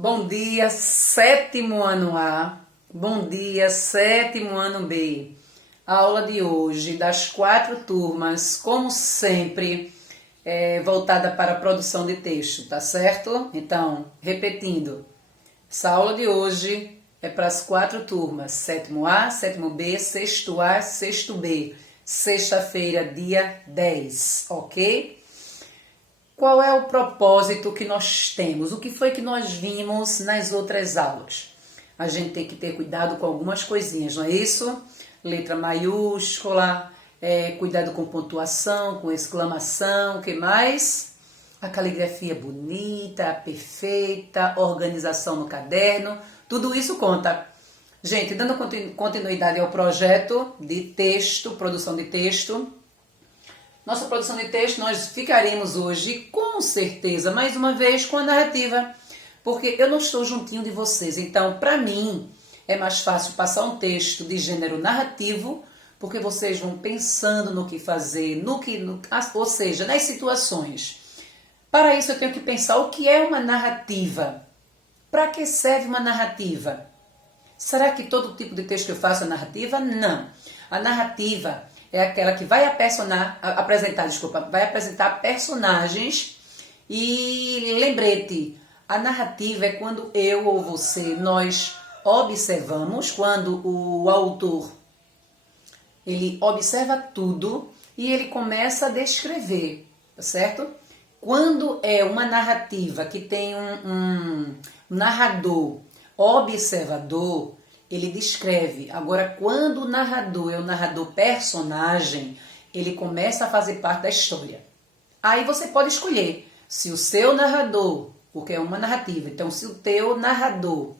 Bom dia, sétimo ano A. Bom dia, sétimo ano B. A aula de hoje, das 4 turmas, como sempre, voltada para a produção de texto, tá certo? Então, repetindo, essa aula de hoje é para as 4 turmas, sétimo A, sétimo B, sexto A, sexto B. Sexta-feira, dia 10, ok? Qual é o propósito que nós temos? O que foi que nós vimos nas outras aulas? A gente tem que ter cuidado com algumas coisinhas, não é isso? Letra maiúscula, cuidado com pontuação, com exclamação, o que mais? A caligrafia bonita, perfeita, organização no caderno, tudo isso conta. Gente, dando continuidade ao projeto de texto, produção de texto, nossa produção de texto, nós ficaremos hoje, com certeza, mais uma vez, com a narrativa. Porque eu não estou juntinho de vocês. Então, para mim, é mais fácil passar um texto de gênero narrativo, porque vocês vão pensando no que fazer, ou seja, nas situações. Para isso, eu tenho que pensar o que é uma narrativa. Para que serve uma narrativa? Será que todo tipo de texto que eu faço é narrativa? Não. A narrativa é aquela que vai apresentar personagens e lembrete. A narrativa é quando eu ou você, nós observamos, quando o autor, ele observa tudo e ele começa a descrever, tá certo? Quando é uma narrativa que tem um narrador observador, ele descreve. Agora, quando o narrador é o narrador personagem, ele começa a fazer parte da história. Aí você pode escolher se o seu narrador, porque é uma narrativa, então se o teu narrador,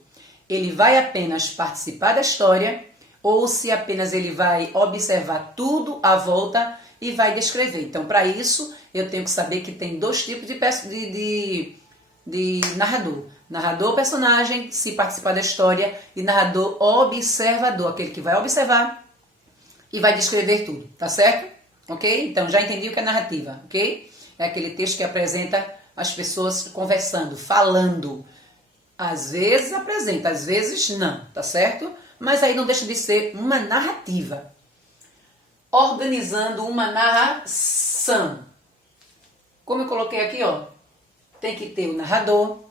ele vai apenas participar da história, ou se apenas ele vai observar tudo à volta e vai descrever. Então, para isso, eu tenho que saber que tem dois tipos de narrador. Narrador personagem, se participar da história, e narrador observador, aquele que vai observar e vai descrever tudo, tá certo? Ok? Então já entendi o que é narrativa, ok? É aquele texto que apresenta as pessoas conversando, falando. Às vezes apresenta, às vezes não, tá certo? Mas aí não deixa de ser uma narrativa. Organizando uma narração. Como eu coloquei aqui, ó, tem que ter o narrador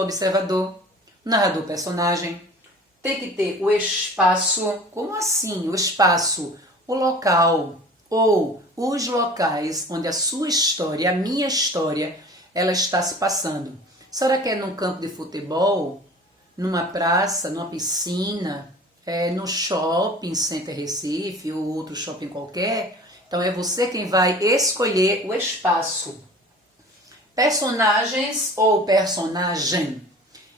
observador, narrador personagem, tem que ter o espaço. Como assim? O espaço, o local ou os locais onde a sua história, a minha história, ela está se passando. Será que é num campo de futebol, numa praça, numa piscina, no shopping Center Recife ou outro shopping qualquer? Então é você quem vai escolher o espaço. Personagens ou personagem?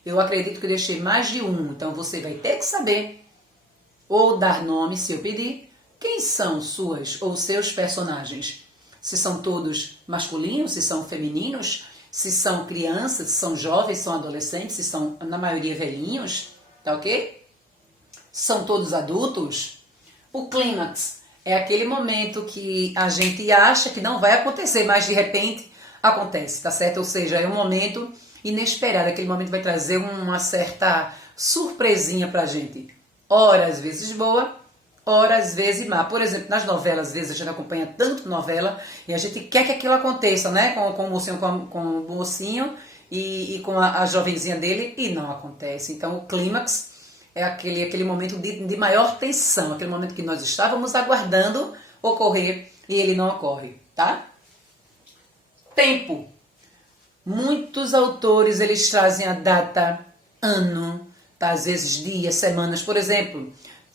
Eu acredito que eu deixei mais de um, então você vai ter que saber, ou dar nome se eu pedir, quem são suas ou seus personagens. Se são todos masculinos, se são femininos, se são crianças, se são jovens, se são adolescentes, se são, na maioria, velhinhos, tá ok? São todos adultos? O clímax é aquele momento que a gente acha que não vai acontecer, mas de repente acontece, tá certo? Ou seja, é um momento inesperado, aquele momento vai trazer uma certa surpresinha pra gente. Ora, às vezes boa, ora, às vezes má. Por exemplo, nas novelas, às vezes a gente acompanha tanto novela e a gente quer que aquilo aconteça, né? Com o mocinho, com o mocinho e com a jovenzinha dele, e não acontece. Então, o clímax é aquele momento de maior tensão, aquele momento que nós estávamos aguardando ocorrer e ele não ocorre, tá? Tempo. Muitos autores, eles trazem a data, ano, tá? Às vezes dias, semanas, por exemplo,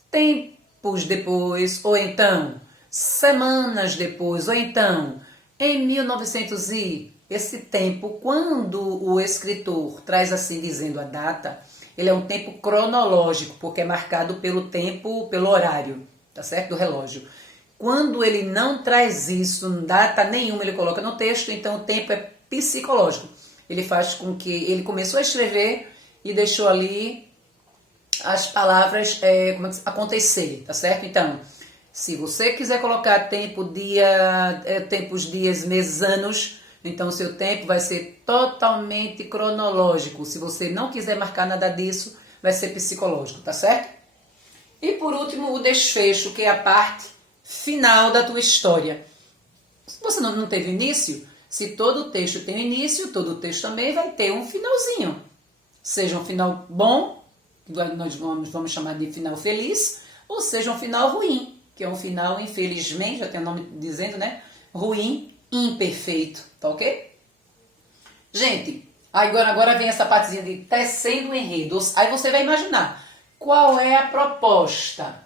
tempos depois, ou então semanas depois, ou então em 1900 e esse tempo, quando o escritor traz assim dizendo a data, ele é um tempo cronológico, porque é marcado pelo tempo, pelo horário, tá certo? Do relógio. Quando ele não traz isso, data nenhuma ele coloca no texto, então o tempo é psicológico. Ele faz com que ele começou a escrever e deixou ali as palavras acontecer, tá certo? Então, se você quiser colocar tempo, dia, tempos, dias, meses, anos, Então o seu tempo vai ser totalmente cronológico. Se você não quiser marcar nada disso, vai ser psicológico, tá certo? E por último, o desfecho, que é a parte final da tua história. Se você não teve início, se todo texto tem início, todo texto também vai ter um finalzinho. Seja um final bom, que nós vamos chamar de final feliz, ou seja um final ruim, que é um final, infelizmente, já tem o nome dizendo, né? Ruim, imperfeito, tá ok? Gente, agora vem essa partezinha de tecendo enredos. Aí você vai imaginar qual é a proposta,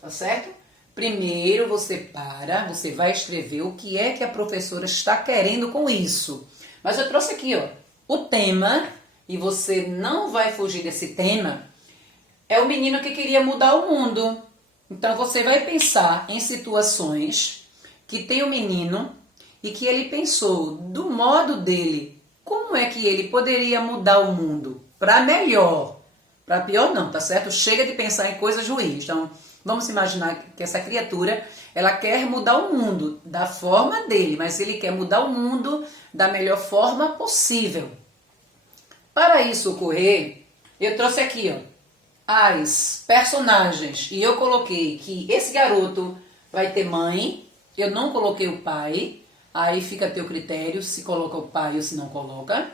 tá certo? Primeiro você vai escrever o que é que a professora está querendo com isso. Mas eu trouxe aqui, ó, o tema, e você não vai fugir desse tema, é o menino que queria mudar o mundo. Então você vai pensar em situações que tem o menino e que ele pensou do modo dele, como é que ele poderia mudar o mundo para melhor, para pior não, tá certo? Chega de pensar em coisas ruins. Então vamos imaginar que essa criatura, ela quer mudar o mundo da forma dele, mas ele quer mudar o mundo da melhor forma possível. Para isso ocorrer, eu trouxe aqui, ó, as personagens, e eu coloquei que esse garoto vai ter mãe, eu não coloquei o pai, aí fica a teu critério se coloca o pai ou se não coloca.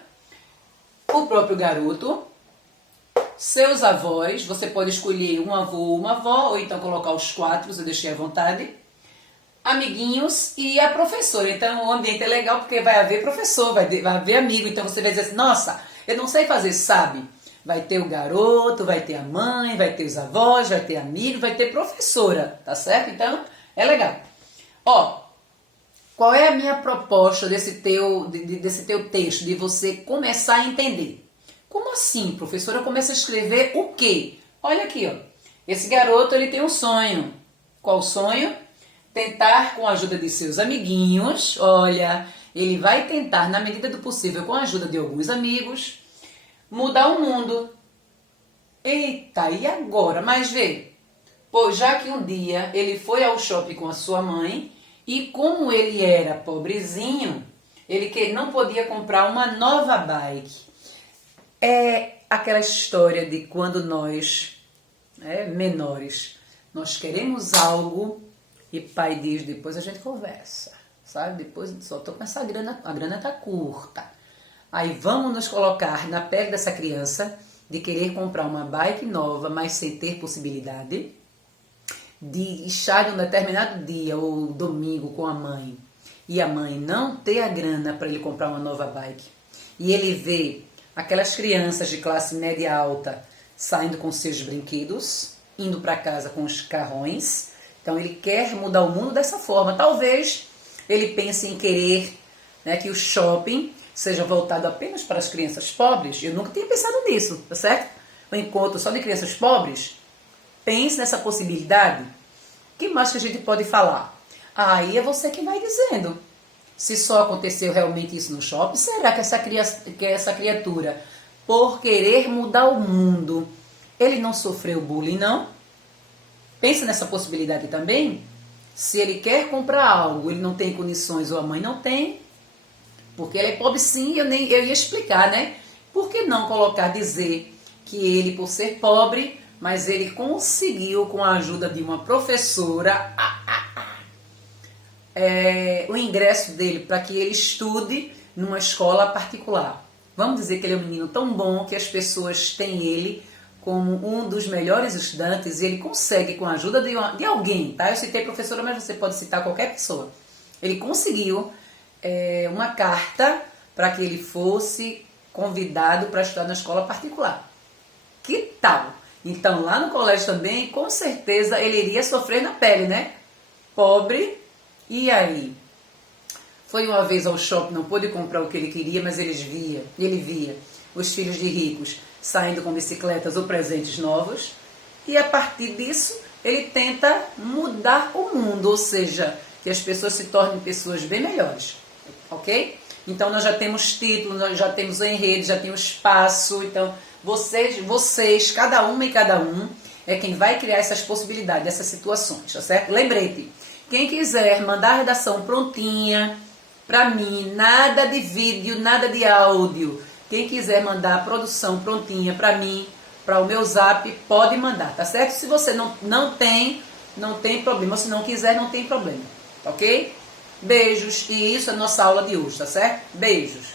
O próprio garoto, seus avós, você pode escolher um avô ou uma avó, ou então colocar os 4, eu deixei à vontade. Amiguinhos e a professora. Então o ambiente é legal porque vai haver professor, vai haver amigo, então você vai dizer assim, nossa, eu não sei fazer, sabe? Vai ter o garoto, vai ter a mãe, vai ter os avós, vai ter amigo, vai ter professora, tá certo? Então, é legal. Ó, qual é a minha proposta desse teu texto, de você começar a entender? Como assim, professora? Começa a escrever o quê? Olha aqui, ó. Esse garoto, ele tem um sonho. Qual sonho? Tentar, com a ajuda de seus amiguinhos, olha, ele vai tentar, na medida do possível, com a ajuda de alguns amigos, mudar o mundo. Eita, e agora? Mas vê, já que um dia ele foi ao shopping com a sua mãe e como ele era pobrezinho, ele não podia comprar uma nova bike. É aquela história de quando nós, menores, nós queremos algo e pai diz, depois a gente conversa, sabe? Depois só tô com essa grana, a grana tá curta. Aí vamos nos colocar na pele dessa criança de querer comprar uma bike nova, mas sem ter possibilidade de estar em um determinado dia ou domingo com a mãe e a mãe não ter a grana para ele comprar uma nova bike. E ele vê aquelas crianças de classe média alta saindo com seus brinquedos, indo para casa com os carrões. Então ele quer mudar o mundo dessa forma. Talvez ele pense em querer, né, que o shopping seja voltado apenas para as crianças pobres. Eu nunca tinha pensado nisso, tá certo? Um encontro só de crianças pobres. Pense nessa possibilidade. O que mais que a gente pode falar? Aí é você que vai dizendo. Se só aconteceu realmente isso no shopping, será que essa criatura, por querer mudar o mundo, ele não sofreu bullying, não? Pensa nessa possibilidade também. Se ele quer comprar algo, ele não tem condições ou a mãe não tem, porque ele é pobre sim, eu ia explicar, né? Por que não dizer que ele, por ser pobre, mas ele conseguiu, com a ajuda de uma professora, o ingresso dele para que ele estude numa escola particular. Vamos dizer que ele é um menino tão bom que as pessoas têm ele como um dos melhores estudantes e ele consegue, com a ajuda de alguém, tá? Eu citei professora, mas você pode citar qualquer pessoa. Ele conseguiu uma carta para que ele fosse convidado para estudar na escola particular. Que tal? Então, lá no colégio também, com certeza, ele iria sofrer na pele, né? Pobre. E aí? Foi uma vez ao shopping, não pôde comprar o que ele queria, mas ele via os filhos de ricos saindo com bicicletas ou presentes novos. E a partir disso, ele tenta mudar o mundo, ou seja, que as pessoas se tornem pessoas bem melhores. Ok? Então, nós já temos título, nós já temos o enredo, já temos espaço. Então, vocês, cada uma e cada um, é quem vai criar essas possibilidades, essas situações, tá certo? Lembrete, quem quiser mandar a redação prontinha, Pra mim, nada de vídeo, nada de áudio. Quem quiser mandar a produção prontinha pra mim, para o meu zap, pode mandar, tá certo? Se você não tem problema. Se não quiser, não tem problema, ok? Beijos, e isso é a nossa aula de hoje, tá certo? Beijos.